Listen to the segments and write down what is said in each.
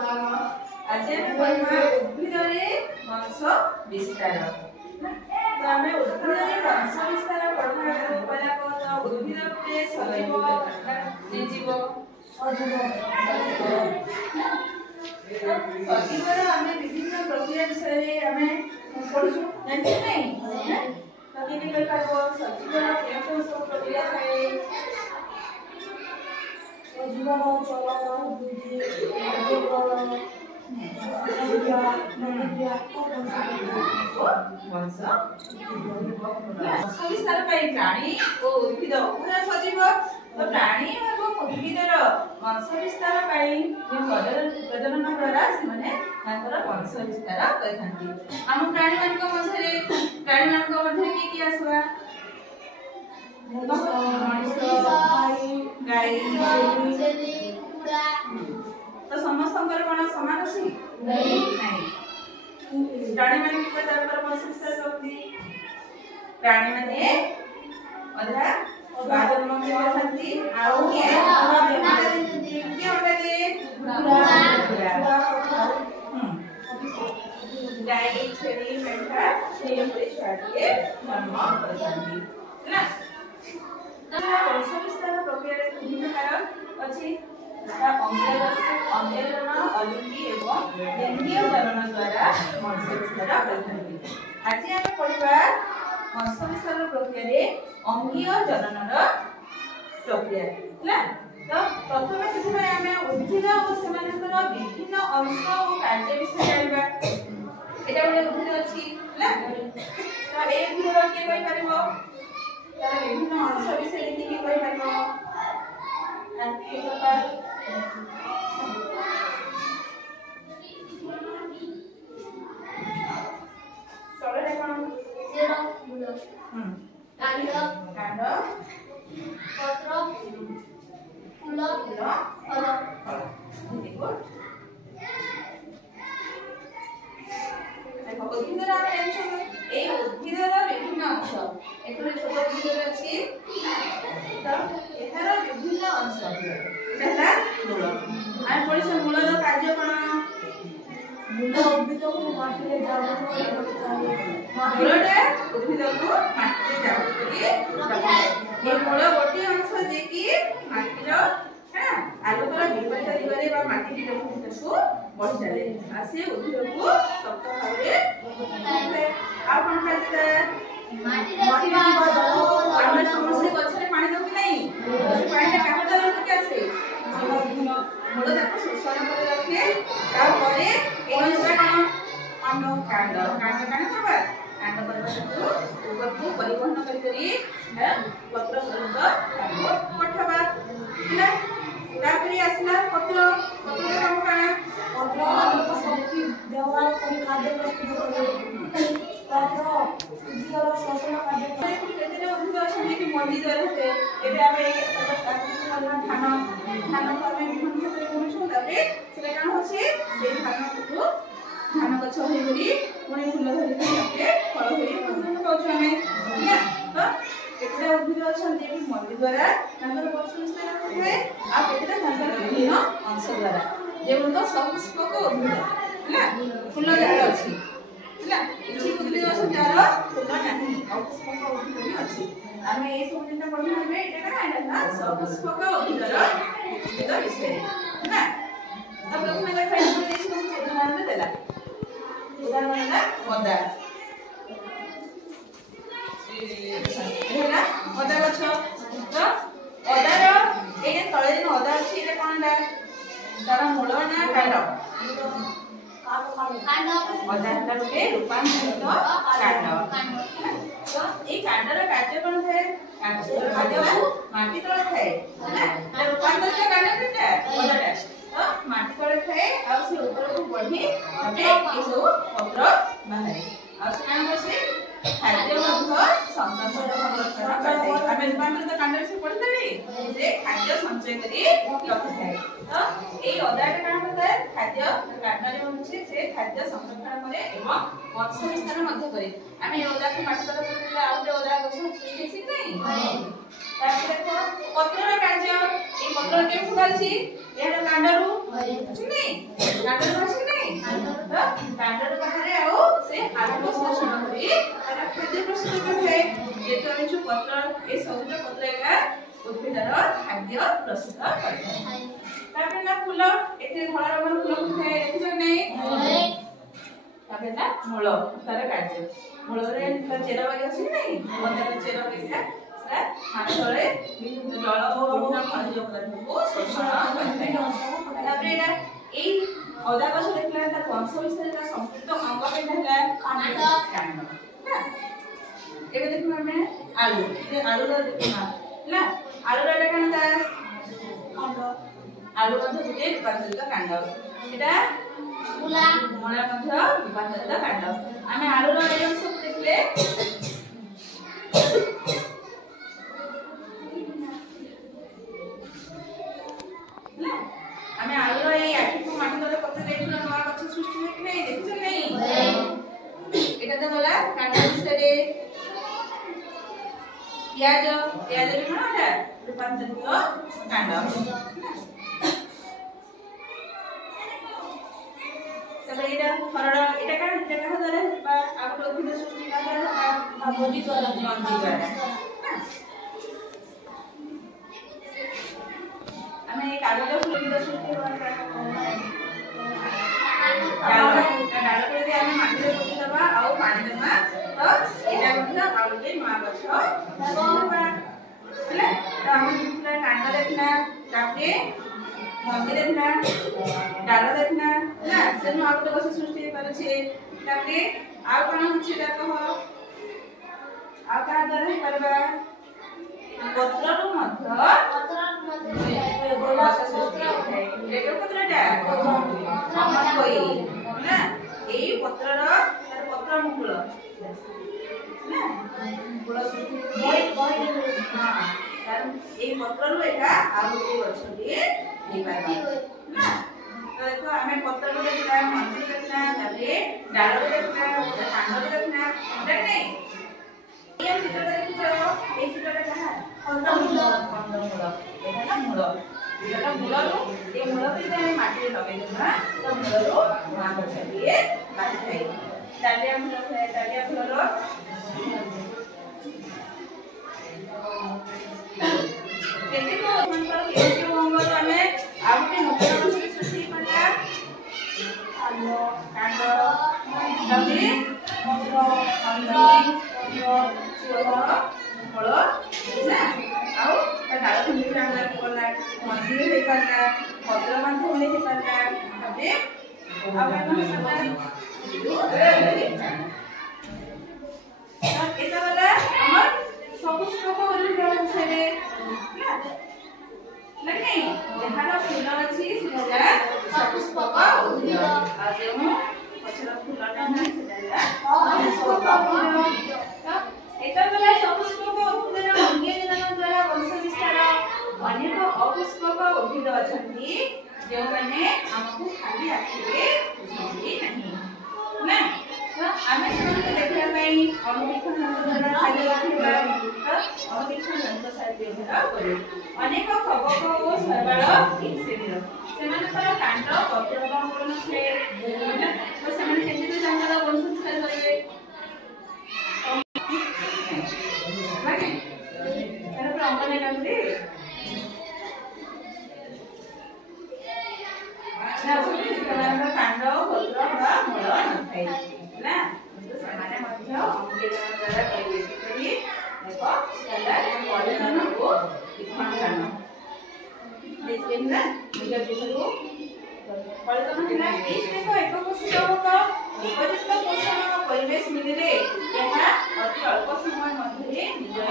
आज उद्भिद वंश विस्तार तो आम उद्भिद वंश विस्तार पढ़ा पहला कह उद्भिद गोटे सजीव निर्जीव सजीवर आम विभिन्न प्रक्रिया विषय आम पढ़ुचु जानते नहीं तो केमी सजीवर केउं सब प्रक्रिया थाए सजीवर चलन वृद्धि विस्तार प्राणी और उद्भिद उभय सजीव तो प्राणी और उद्भिदर वंश विस्तार प्रजनन द्वारा से वंश विस्तार करथांती हम प्राणी मानक मध्य किए आसवा गाई तो समस्त कौन समान अच्छी नहीं प्राणी मैंने वंश विस्तार करती प्राणी मैंने अधा जन्म गाई छेली मेंढा छुआटिए जन्म वंश विस्तार प्रक्रिया विभिन्न कारण अच्छी अंगेरण अलिंगी एवं लिंगीय जनन द्वारा वंश विस्तार करथांती आज आम पढ़िबा वंश विस्तार प्रक्रिया अंगीय जननर प्रक्रिया है तो प्रथम से आम उद्भिद और सेमानकर विभिन्न अंश और कार्य विषय जानिबा एटा गोटे उद्भिद अछि तो ए उद्भिद के कहि परिबो तार विभिन्न अंश विषय के कहि परिबो आंतरिक प्रकार सरले कोन जेरो मूल कांड कांड पत्र फूल फल देखो उद्भिदर ए उद्भिदर विभिन्न अंश एथरे छोट उद्भिद अछि तो एथर विभिन्न अंश एटा मूल आ परिसर मूलर कार्य कोन मूल उद्भिद को माटी रे जाऊ मूलटा उद्भिद को माटी रे जाऊ करी ये मूल गोटी अंश जे कि माटी रो है आलोकर विपरीत दिगरे बा माटी रे को बढ़ चले आसे उद्भिद को शब्द भावे आ कोन खाते माटी रे जीवा আমরা সমস্ত গছরে পানি দেব কি নাই পানিটা কাকে দেব ঠিক আছে মূল দেখো শোষণ করে রাখে তারপরে এই যেটা কোন আমরা কাণ্ড কাণ্ড কানে করবা কাণ্ড করবা সেটু উপরକୁ পরিবহন করি পত্র স্বরূপ তারপর পঠাবা না তারপরে আসলা পত্র পত্রের কাম কানা पत्र आलोक शक्ति व्यवहार करी खाद्य प्रस्तुत करे पत्र उद्भिदर शोषण कार्य करे केते उद्भिद अछि कि मन्दी द्वारा होते एबे आमे ধান ধান को आमे विभिन्न प्रकार कोनछु तापरे सेटा कान होछि से ধান को ধান गछ होई गरी पुणी फूल धरि तापरे फल होई विभिन्न पाउछु आमे ना तो केते उद्भिद अछन जे कि मन्दी द्वारा तांकर वंश विस्तार होय आ केते तांकर विभिन्न अंश द्वारा जेमतो सपुष्पक उद्भिद ना फूल धरि अछि ना किछि उद्भिद अछन जार फूल नाही अपुष्पक उद्भिद भी अछि आमे ए सब जिनटा पढि हबे एटा का एटा सपुष्पक उद्भिदर उद्भिद विषय ना अब प्रथम एटा फाइल कर देछि उदाहरण देला उदाहरण ना मदा हेला मदा गछ तो अदार एने तळे दिन अदा अछि एटा कोनडा तार मूल ना कांड अदा के रूपांतरित कांड तो ए कांडर कार्य कोन थाए खाद्य माटी तळे थाए ना रूपांतरित कांड केटा अदाटा तो माटी तळे थाए आ से ऊपर को बढ़ी तबे ए सब पत्र बाहरे आ से कान बसे खाद्य मध्य संरक्षण करते आमे रूपांतरित कांड से पढितबे से खाद्य संचय करी रखिଥାଏ तो ए अदाटा कान होता है खाद्य कांडरे होछि से खाद्य संरक्षण करे एवं वंश विस्तार मध्य करे आमे अदा को माटी तळे करले आउटे अदा गछ सृष्टि छै नै तापर देखो पत्रर कार्य ए पत्र के फुलाछि एहर कांडरू छै नै କାଣ୍ଡରେ ଅଛି ନାହିଁ ତ କାଣ୍ଡର ବାହାରେ ଆଉ ସେ ଆଲୋକ ଶୋଷଣ କରି ତାର ଖାଦ୍ୟ ପ୍ରସ୍ତୁତ କରିଥାଏ। ଯେହେତୁ ଆମେ ଯୋଉ ପତ୍ର ଏ ସବୁଜ ପତ୍ର ଏକା ଉଦ୍ଭିଦର ଖାଦ୍ୟ ପ୍ରସ୍ତୁତ କରିଥାଏ। ତାପରେ ନା ଫୁଲ ଏଥିରେ ଧଳା ରଙ୍ଗର ଫୁଲ ଫୁଟିଥାଏ ଦେଖିଛ ନାହିଁ। ତାପରେ ନା ମୂଳ ତାର କାର୍ଯ୍ୟ ମୂଳରେ ଚେର ବାଗି ଅଛି କି ନାହିଁ ମନ୍ଦାର ଚେର ବାଗିଟା ସେଟା ମାଟିରେ ଜଳ ଓ ବିଭିନ୍ନ ଖଣିଜ ପଦାର୍ଥକୁ ଶୋଷଣ କରିଥାଏ। ତାପରେ ଏଇଟା ଏଇ ଅଦା ଗଛ ଦେଖିଲା ତାର ବଂଶ ବିସ୍ତାର ତା ସମ୍ପୃକ୍ତ ଅଙ୍ଗ କେଇଟା ହେଲା କାଣ୍ଡ। ଏବେ ଦେଖିବା ଆମେ ଆଳୁ ଆଳୁର ଦେଖିବା ହେଲା ଆଳୁର ଏଟା କାଣ୍ଡ କାଣ୍ଡ ଆଳୁ ମଧ୍ୟ ଗୋଟେ ରୂପାନ୍ତରିତ କାଣ୍ଡ ଏଟା ମୂଳା ମଧ୍ୟ ରୂପାନ୍ତରିତ କାଣ୍ଡ। ଆମେ ଆଳୁର ଏଇ ଅଂଶକୁ ଦେଖିଲେ ଆମେ ଆଳୁର ଏଇ ଆଠିକୁ ମାଟି ତଳେ ପତ୍ର ଦେଇଛୁ ନୂଆ ଗଛ ସୃଷ୍ଟି ହୁଏ କି ନାହିଁ ଦେଖିଛ କି ନାହିଁ। ଏଟା ତ ଗଲା କାଣ୍ଡ ବିଷୟରେ। ପିଆଜ ବି କଣ ଏଟା ରୂପାନ୍ତରିତ କାଣ୍ଡ। ତାପରେ ଏଇଟା ହରଡ଼ ଏଟା କାହା ଦ୍ୱାରା ବା ଆଉ ଗୋଟେ ଉଦ୍ଭିଦ ସୃଷ୍ଟି କାହା ଦ୍ୱାରା ମଞ୍ଜି ଦ୍ୱାରା ଆମେ এই কাগজ ফুলবিদ সৃষ্টি ডাল করে দিয়ে আমি মাটিরে পোতি দেবা ଆଉ ପାଣି ଦେବା ତ ଏଟା ମଧ୍ୟ ଆଉ ଗୋଟେ ନୂଆ ଗଛ ଲଗାଇବା ହେଲା। ତ ଆମେ ପୁରା କାଣ୍ଡ ଦେଖିଲା ତାପରେ ମଞ୍ଜି ଦେଖିଲା ଡାଳ ଦେଖିଲା ହେଲା ସେନୁ ଆଉ ଗୋଟେ ଗଛ ସୃଷ୍ଟି ହେଇପାରୁଛି। ତାପରେ ଆଉ କଣ ହଉଛି ତା କହ ଆଉ କାହା ଦ୍ୱାରା ହେଇପାରିବା ପତ୍ରରୁ ମଧ୍ୟ ଗଛ ସୃଷ୍ଟି ହେଇଥାଏ। ଏ ପତ୍ରଟା ଅମରକୋଇ ନା ଏଇ ପତ୍ରର ତାର ପତ୍ର ମୁକୁଳ ନା ମୁକୁଳ ସୃଷ୍ଟି ହଁ ତାର ଏଇ ପତ୍ରରୁ ଏକା ଆଉ ଗୋଟେ ଗଛଟିଏ ହେଇପାରିବ ନା। ତ ଦେଖ ଆମେ ପତ୍ରକୁ ଦେଖିଲା ମଞ୍ଜି ଦେଖିଲା ତାପରେ ଡାଳକୁ ଦେଖିଲା କାଣ୍ଡକୁ ଦେଖିଲା ଏଟା ନାହିଁ। এই চিত্রটা দেখছো এই চিত্রটা কাহা কন্দমূল এটা না মূল এটা মূলରୁ এই মূলକୁ যদি ଆମେ ମାଟିରେ ଲଗେଇ ଦେବା ତ ମୂଳରୁ ନୂଆ ଗଛଟିଏ ବାହାରିଥାଏ। ଡାଲିଆ ଫୁଲ ଥାଏ ଡାଲିଆ ଫୁଲର କେତେକ ମାନଙ୍କର କେଉଁ ଅଙ୍ଗରୁ ଆମେ ଆଉ ଗୋଟେ ନୂତନ ଗଛ ସୃଷ୍ଟି କରିବା କାଣ୍ଡ ତାପରେ ପତ୍ର ଫଳ ନା ଆଉ ତା ଡାଳ ଖଣ୍ଡି କାଣ୍ଡ କଲା ମଞ୍ଜି ହେଇପାରିଲା ପତ୍ର ମଧ୍ୟ ହେଇପାରିଲା ତାପରେ ଆଉ ଏଟା ଗଲା ଆମର ସପୁଷ୍ପକ ଉଦ୍ଭିଦ ବିଷୟରେ ନାଇଁ ଯାହାର ଫୁଲ ଅଛି ସେଟା ସପୁଷ୍ପକ ଉଦ୍ଭିଦ ଆଉ ଯେଉଁ ଗଛର ଫୁଲଟା ନାହିଁ ସେଟା ଅପୁଷ୍ପକ ଉଦ୍ଭିଦ। ଏଟା ଗଲା ସପୁଷ୍ପକ ଉଦ୍ଭିଦର ଅଙ୍ଗୀୟଜନନ ଦ୍ୱାରା ବଂଶ ବିସ୍ତାର। ଅନେକ ଅପୁଷ୍ପକ ଉଦ୍ଭିଦ ଅଛନ୍ତି ଯେଉଁମାନେ ଆମକୁ ଖାଲି ଆଖିରେ ଦିଶନ୍ତି ନାହିଁ ନା। ତ ଆମେ ସେମାନଙ୍କୁ ଦେଖିବା ପାଇଁ ଅଣୁବୀକ୍ଷଣ ଯନ୍ତ୍ର ଦ୍ୱାରା ସାହାଯ୍ୟ କରିବା ତ ଅଣୁବୀକ୍ଷଣ ଯନ୍ତ୍ର ସାହାଯ୍ୟ ବ୍ୟବହାର କରୁ। ଅନେକ କବକ ଓ ଶୈବାଳ ଏହି ଶ୍ରେଣୀର ସେମାନଙ୍କର କାଣ୍ଡ ପତ୍ର କଣ କରୁନଥାଏ ତ ସେମାନେ କେମିତି ତାଙ୍କର ବଂଶ ବିସ୍ତାର କରିବେ କାଣ୍ଡ ପତ୍ର ବା ମୂଳ ନଥାଏ ହେଲା କିନ୍ତୁ ସେମାନେ ମଧ୍ୟ ଅଙ୍ଗୀୟଜନ ଦ୍ୱାରା କରିବେ କିପରି ଦେଖ ପରିଧାନକୁ ଖଣ୍ଡନ ଦେଖିଲେ ନିଜ ଦେହରୁ ପରିଧାନ ହେଲା ଏଇ ଏକ ଏକକୋଷିତ ରୋଗ ଉପଯୁକ୍ତ ପୋଷଣ ପରିବେଶ ମିଳିଲେ ଏହା ଅତି ଅଳ୍ପ ସମୟ ମଧ୍ୟରେ ନିଜର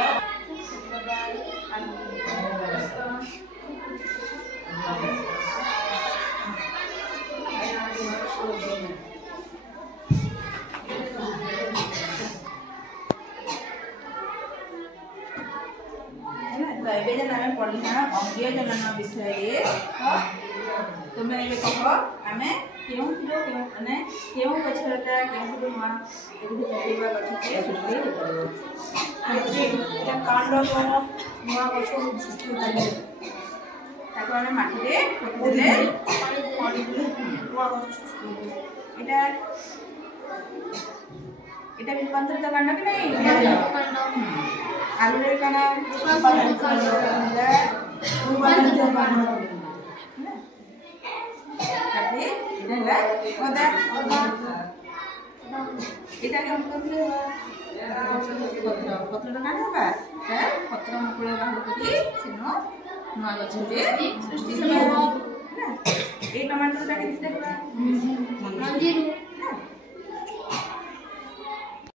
ଏବେ ଯେନ୍ ଆମେ ପଢ଼ିଲା ଅଙ୍ଗୀୟଜନନ ବିଷୟରେ ତୁମେ ଏବେ କହ ଆମେ କେଉଁଥିରୁ ମାନେ କେଉଁ ଗଛଟା କେଉଁଥିରୁ ନୂଆ ଲଗେଇବା ଗଛଟିଏ ସୃଷ୍ଟି ହେଇପାରିବ କାଣ୍ଡ ଦ୍ୱାରା ନୂଆ ଗଛ ସୃଷ୍ଟି ହେଇପାରିବ। ତାକୁ ଆମେ ମାଟିରେ ପୋତିଦେଲେ এটা এটা রূপান্তরিত কাণ্ড কি নাই আলুর কাণ্ড রূপান্তরিত কাণ্ড তারপরে এটা ওদা এটা কেমন করতে পত্রটা কাণ্ড হবা পত্র মুকুল বাহার করি সেন নয় গছরে সৃষ্টি হব এই টমাটোটা কেমন দেখবা